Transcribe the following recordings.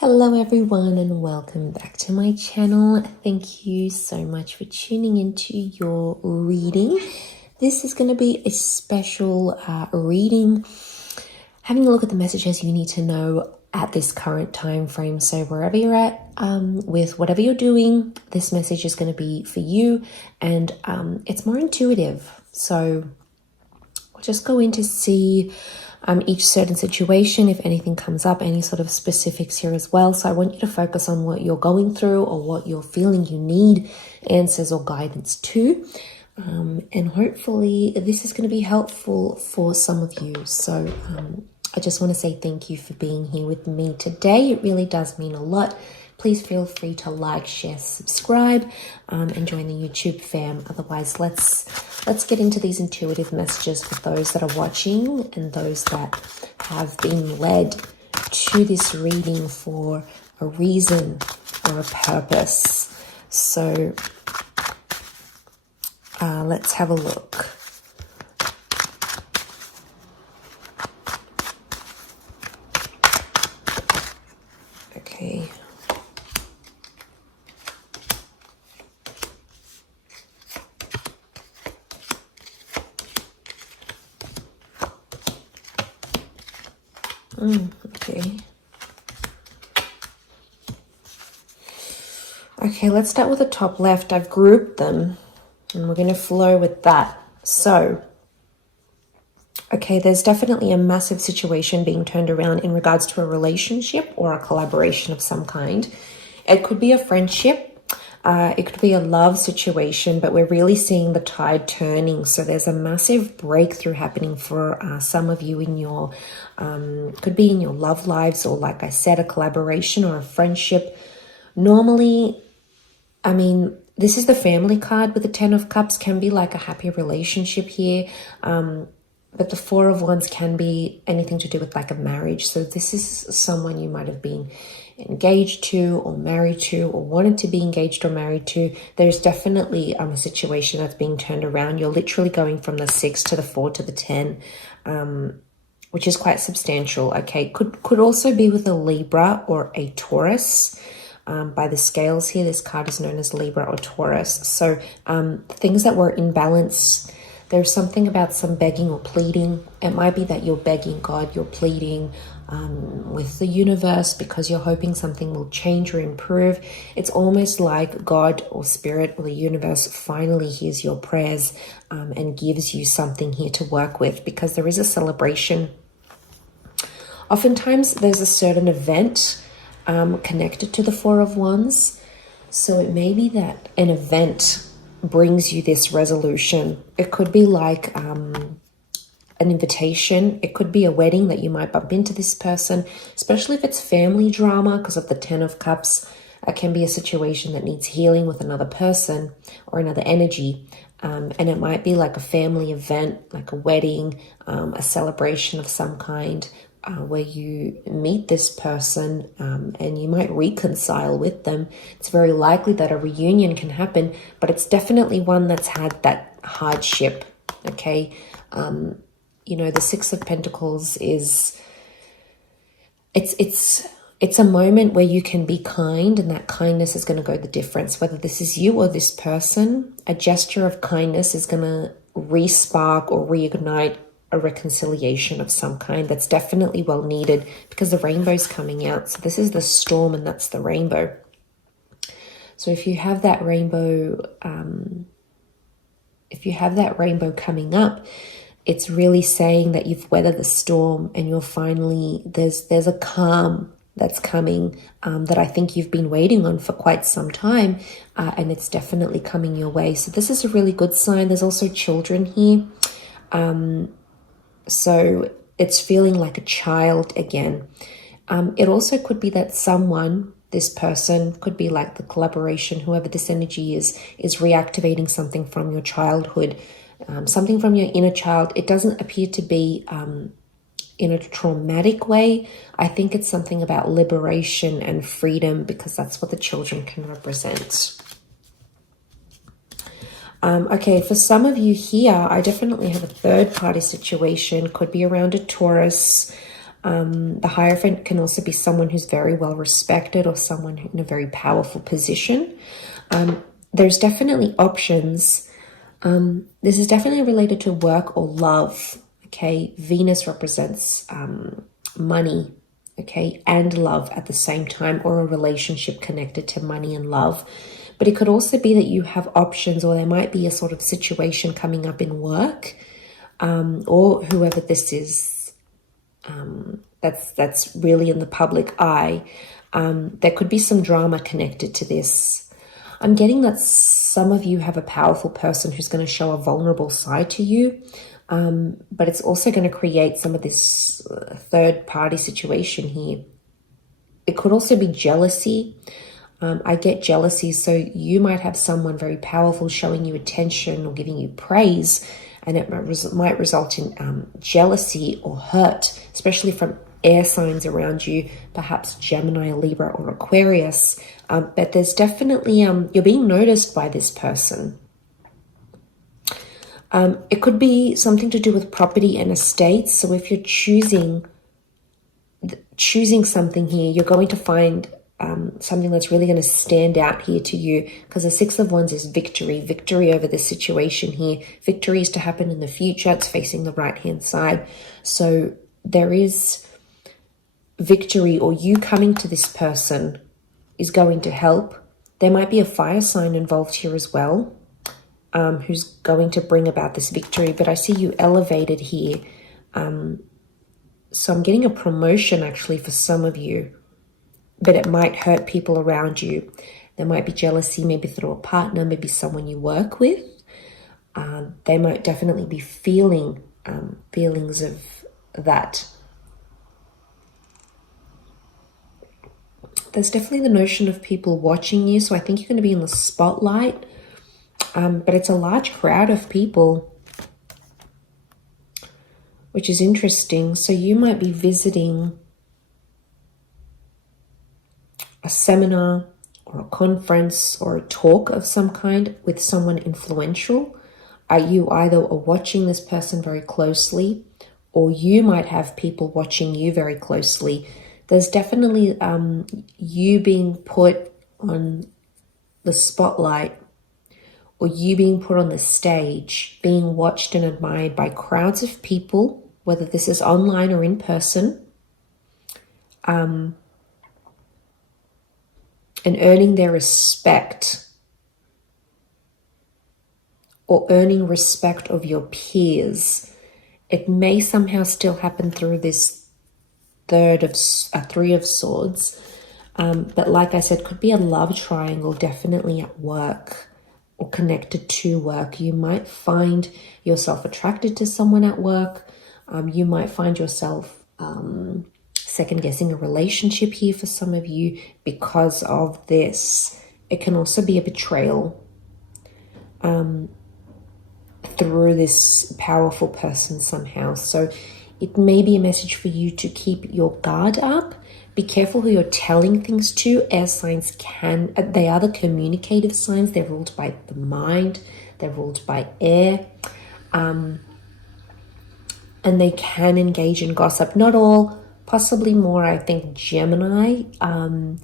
Hello everyone and welcome back to my channel. Thank you so much for tuning into your reading. This is going to be a special reading, having a look at the messages you need to know at this current time frame. So wherever you're at with whatever you're doing, this message is going to be for you, and it's more intuitive. So we'll just go in to see each certain situation, if anything comes up, any sort of specifics here as well. So I want you to focus on what you're going through or what you're feeling you need answers or guidance to. And hopefully this is going to be helpful for some of you. So I just want to say thank you for being here with me today. It really does mean a lot. Please feel free to like, share, subscribe, and join the YouTube fam. Otherwise, let's get into these intuitive messages for those that are watching and those that have been led to this reading for a reason or a purpose. So let's have a look. Okay. Okay, let's start with the top left. I've grouped them and we're going to flow with that. So, okay, there's definitely a massive situation being turned around in regards to a relationship or a collaboration of some kind. It could be a friendship. It could be a love situation, but we're really seeing the tide turning. So there's a massive breakthrough happening for some of you in your, could be in your love lives, or like I said, a collaboration or a friendship. Normally, I mean, this is the family card with the Ten of Cups, can be like a happy relationship here. But the Four of Wands can be anything to do with like a marriage. So this is someone you might have been engaged to or married to or wanted to be engaged or married to. There's definitely a situation that's being turned around. You're literally going from the 6 to the 4 to the 10, which is quite substantial. Okay, could also be with a Libra or a Taurus. By the scales here, this card is known as Libra or Taurus. So things that were in balance. There's something about some begging or pleading. It might be that you're begging God, you're pleading with the universe because you're hoping something will change or improve. It's almost like God or Spirit or the universe finally hears your prayers and gives you something here to work with, because there is a celebration. Oftentimes there's a certain event connected to the Four of Wands. So it may be that an event brings you this resolution. It could be like an invitation. It could be a wedding that you might bump into this person, especially if it's family drama because of the Ten of Cups. It can be a situation that needs healing with another person or another energy. And it might be like a family event, like a wedding, a celebration of some kind, where you meet this person and you might reconcile with them. It's very likely that a reunion can happen, but it's definitely one that's had that hardship. Okay, you know, the Six of Pentacles is it's a moment where you can be kind, and that kindness is going to go the difference. Whether this is you or this person, a gesture of kindness is going to re-spark or reignite a reconciliation of some kind that's definitely well needed, because the rainbow's coming out. So this is the storm and that's the rainbow. So if you have that rainbow, coming up, it's really saying that you've weathered the storm and you're finally, there's a calm that's coming that I think you've been waiting on for quite some time, and it's definitely coming your way. So this is a really good sign. There's also children here. So it's feeling like a child again. It also could be that someone, this person, could be like the collaboration, whoever this energy is reactivating something from your childhood, something from your inner child. It doesn't appear to be in a traumatic way. I think it's something about liberation and freedom, because that's what the children can represent. Okay, for some of you here, I definitely have a third party situation. Could be around a Taurus. The Hierophant can also be someone who's very well respected or someone in a very powerful position. There's definitely options. This is definitely related to work or love. Okay, Venus represents money, okay, and love at the same time, or a relationship connected to money and love. But it could also be that you have options, or there might be a sort of situation coming up in work, or whoever this is, that's really in the public eye. There could be some drama connected to this. I'm getting that some of you have a powerful person who's going to show a vulnerable side to you, but it's also going to create some of this third party situation here. It could also be jealousy. I get jealousy, so you might have someone very powerful showing you attention or giving you praise, and it might result in jealousy or hurt, especially from air signs around you, perhaps Gemini, Libra, or Aquarius. But there's definitely, you're being noticed by this person. It could be something to do with property and estates. So if you're choosing something here, you're going to find something that's really going to stand out here to you, because the Six of Wands is victory over the situation here. Victory is to happen in the future. It's facing the right hand side. So there is victory, or you coming to this person is going to help. There might be a fire sign involved here as well, who's going to bring about this victory. But I see you elevated here. So I'm getting a promotion actually for some of you, but it might hurt people around you. There might be jealousy, maybe through a partner, maybe someone you work with. They might definitely be feeling feelings of that. There's definitely the notion of people watching you, so I think you're going to be in the spotlight, but it's a large crowd of people, which is interesting. So you might be visiting a seminar or a conference or a talk of some kind with someone influential. You either are watching this person very closely, or you might have people watching you very closely. There's definitely you being put on the spotlight, or you being put on the stage, being watched and admired by crowds of people, whether this is online or in person, and earning their respect, or earning respect of your peers. It may somehow still happen through this Three of Swords, but like I said, could be a love triangle, definitely at work or connected to work. You might find yourself attracted to someone at work. You might find yourself second guessing a relationship here for some of you because of this. It can also be a betrayal through this powerful person somehow. So it may be a message for you to keep your guard up. Be careful who you're telling things to. Air signs they are the communicative signs. They're ruled by the mind. They're ruled by air. And they can engage in gossip. Not all, possibly more, I think, Gemini and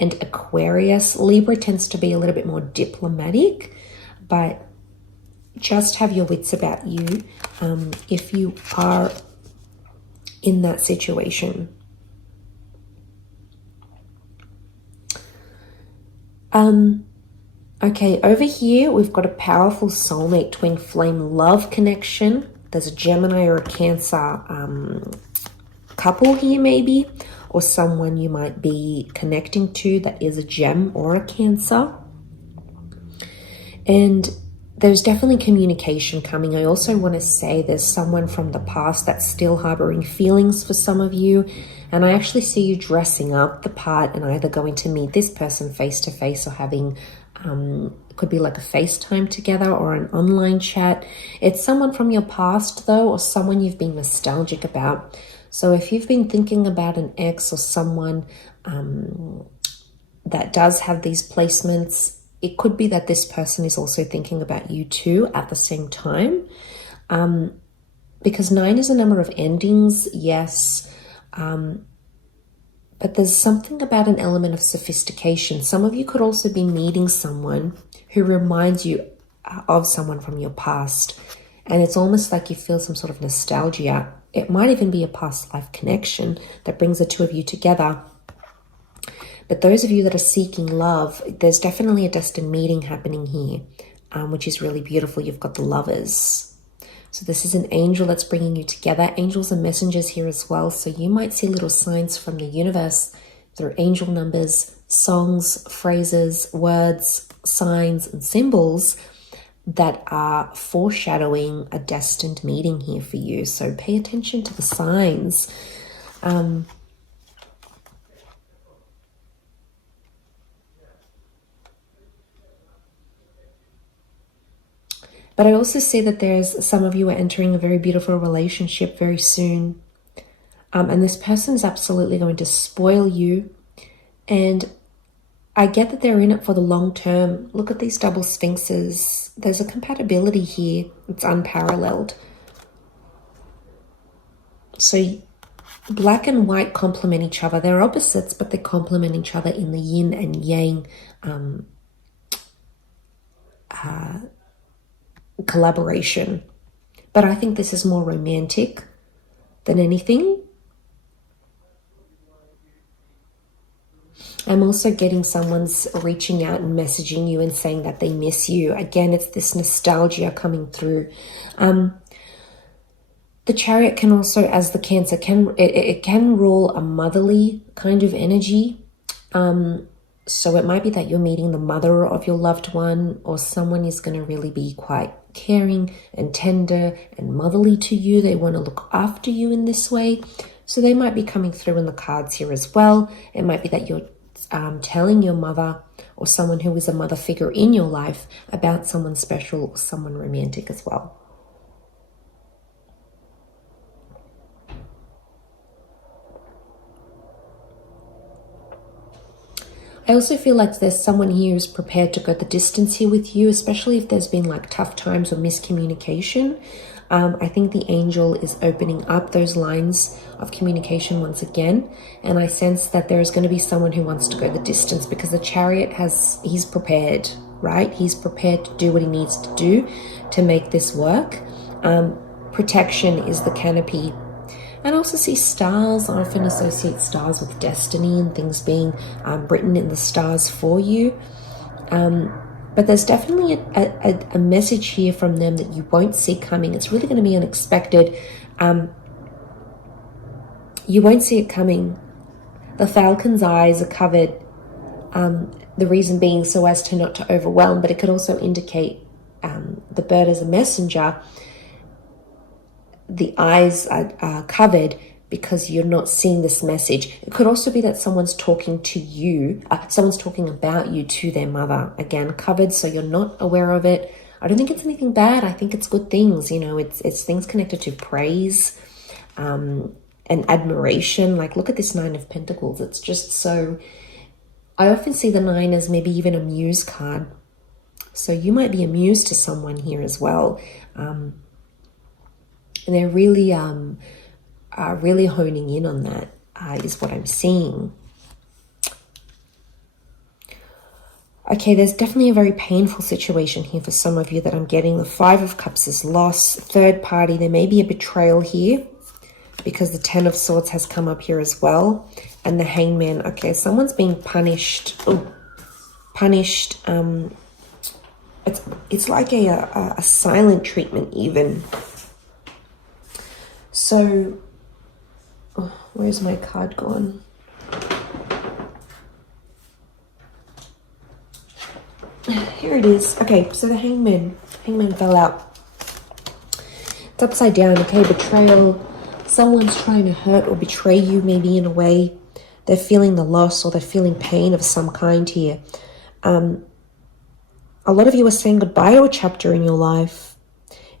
Aquarius. Libra tends to be a little bit more diplomatic, but just have your wits about you if you are in that situation. Okay, over here we've got a powerful soulmate twin flame love connection. There's a Gemini or a Cancer couple here maybe, or someone you might be connecting to that is a Gem or a Cancer. And there's definitely communication coming. I also want to say there's someone from the past that's still harboring feelings for some of you. And I actually see you dressing up the part and either going to meet this person face to face or having, could be like a FaceTime together or an online chat. It's someone from your past though, or someone you've been nostalgic about. So if you've been thinking about an ex or someone that does have these placements, it could be that this person is also thinking about you too at the same time. Because 9 is a number of endings, yes. But there's something about an element of sophistication. Some of you could also be meeting someone who reminds you of someone from your past. And it's almost like you feel some sort of nostalgia. It might even be a past life connection that brings the two of you together. But those of you that are seeking love, there's definitely a destined meeting happening here, which is really beautiful. You've got the lovers. So this is an angel that's bringing you together. Angels are messengers here as well. So you might see little signs from the universe through angel numbers, songs, phrases, words, signs, and symbols that are foreshadowing a destined meeting here for you. So pay attention to the signs. But I also see that there's some of you are entering a very beautiful relationship very soon. And this person is absolutely going to spoil you. And I get that they're in it for the long term. Look at these double sphinxes. There's a compatibility here. It's unparalleled. So black and white complement each other. They're opposites, but they complement each other in the yin and yang collaboration. But I think this is more romantic than anything. I'm also getting someone's reaching out and messaging you and saying that they miss you. Again, it's this nostalgia coming through. The Chariot can also, as the Cancer, it can rule a motherly kind of energy. So it might be that you're meeting the mother of your loved one, or someone is going to really be quite caring and tender and motherly to you. They want to look after you in this way. So they might be coming through in the cards here as well. It might be that you're telling your mother or someone who is a mother figure in your life about someone special or someone romantic as well. I also feel like there's someone here who's prepared to go the distance here with you, especially if there's been like tough times or miscommunication. I think the angel is opening up those lines of communication once again. And I sense that there is going to be someone who wants to go the distance, because the Chariot he's prepared, right? He's prepared to do what he needs to do to make this work. Protection is the canopy. And I also see stars. I often associate stars with destiny and things being written in the stars for you. But there's definitely a message here from them that you won't see coming. It's really going to be unexpected. You won't see it coming. The falcon's eyes are covered. The reason being so as to not to overwhelm, but it could also indicate the bird as a messenger. The eyes are covered because you're not seeing this message. It could also be that someone's talking to you, someone's talking about you to their mother. Again, covered, so you're not aware of it. I don't think it's anything bad. I think it's good things. You know, it's things connected to praise and admiration. Like, look at this Nine of Pentacles. It's just so... I often see the nine as maybe even a muse card. So you might be a muse to someone here as well. And they're really honing in on that, is what I'm seeing. Okay, there's definitely a very painful situation here for some of you that I'm getting. The Five of Cups is loss, third party. There may be a betrayal here because the Ten of Swords has come up here as well. And the Hangman. Okay, someone's being punished. Oh, punished. It's like a silent treatment even. So, where's my card gone? Here it is. Okay, so the Hangman fell out. It's upside down. Okay, betrayal. Someone's trying to hurt or betray you, maybe in a way. They're feeling the loss or they're feeling pain of some kind here. A lot of you are saying goodbye to a chapter in your life.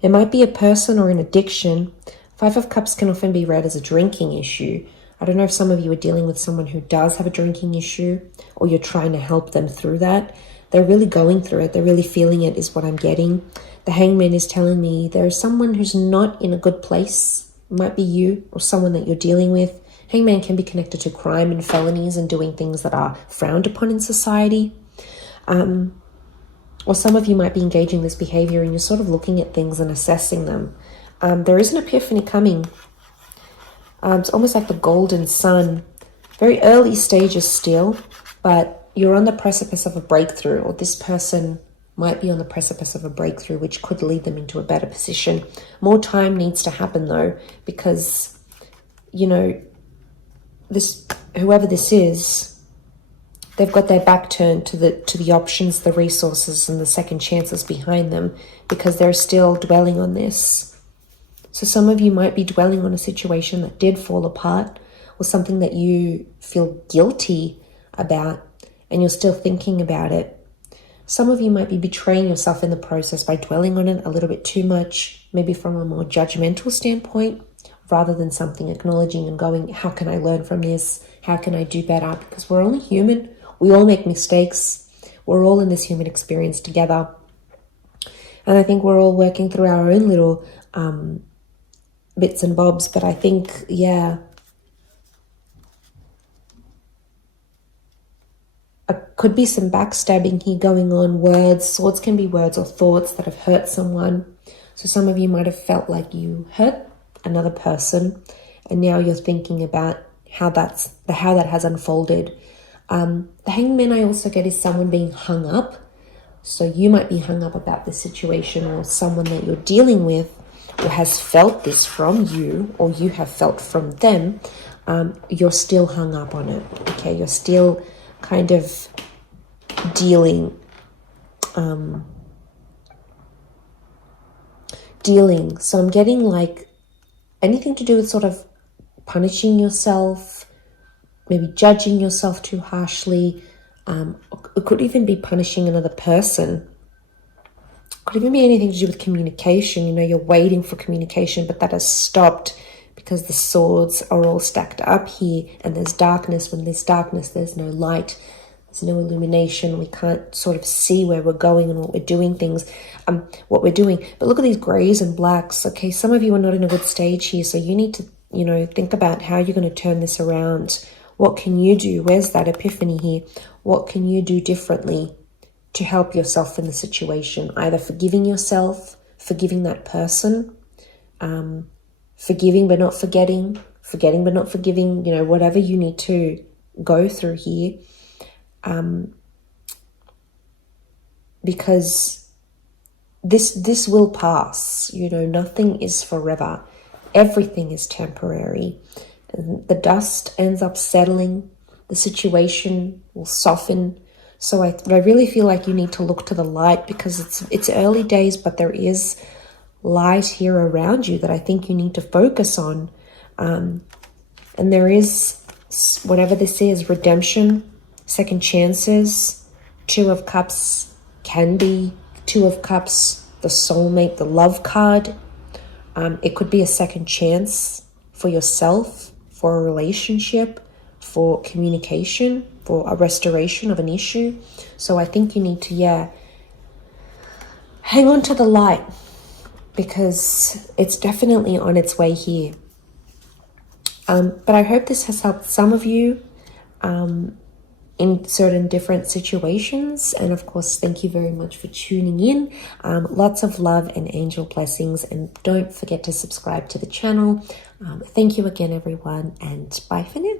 It might be a person or an addiction. Five of Cups can often be read as a drinking issue. I don't know if some of you are dealing with someone who does have a drinking issue, or you're trying to help them through that. They're really going through it. They're really feeling it, is what I'm getting. The Hangman is telling me there's someone who's not in a good place. It might be you or someone that you're dealing with. Hangman can be connected to crime and felonies and doing things that are frowned upon in society. Or some of you might be engaging this behavior and you're sort of looking at things and assessing them. There is an epiphany coming. It's almost like the golden sun. Very early stages still, but you're on the precipice of a breakthrough, or this person might be on the precipice of a breakthrough, which could lead them into a better position. More time needs to happen though, because, you know, whoever this is, they've got their back turned to the options, the resources, and the second chances behind them, because they're still dwelling on this. So some of you might be dwelling on a situation that did fall apart, or something that you feel guilty about, and you're still thinking about it. Some of you might be betraying yourself in the process by dwelling on it a little bit too much, maybe from a more judgmental standpoint, rather than something acknowledging and going, how can I learn from this? How can I do better? Because we're only human. We all make mistakes. We're all in this human experience together. And I think we're all working through our own little bits and bobs. But I think, yeah, could be some backstabbing here going on. Words, swords can be words or thoughts that have hurt someone. So some of you might have felt like you hurt another person, and now you're thinking about how that has unfolded. The hangman I also get is someone being hung up. So you might be hung up about this situation, or someone that you're dealing with or has felt this from you, or you have felt from them. You're still hung up on it. Okay, you're still kind of dealing. So I'm getting like anything to do with sort of punishing yourself, maybe judging yourself too harshly. It could even be punishing another person. Could even be anything to do with communication. You know, you're waiting for communication, but that has stopped because the swords are all stacked up here, and there's darkness. When there's darkness, there's no light. There's no illumination. We can't sort of see where we're going and what we're doing what we're doing. But look at these grays and blacks. Okay, some of you are not in a good stage here, so you need to, you know, think about how you're going to turn this around. What can you do? Where's that epiphany here? What can you do differently to help yourself in the situation? Either forgiving yourself, forgiving that person, forgiving but not forgetting, forgetting but not forgiving, you know, whatever you need to go through here. Because this will pass, you know, nothing is forever. Everything is temporary. And the dust ends up settling. The situation will soften. So I really feel like you need to look to the light, because it's early days, but there is light here around you that I think you need to focus on. And there is, whatever this is, redemption, second chances. Two of Cups can be Two of Cups, the soulmate, the love card. It could be a second chance for yourself, for a relationship, for communication, for a restoration of an issue. So I think you need to, hang on to the light, because it's definitely on its way here. But I hope this has helped some of you in certain different situations. And of course, thank you very much for tuning in. Lots of love and angel blessings. And don't forget to subscribe to the channel. Thank you again, everyone. And bye for now.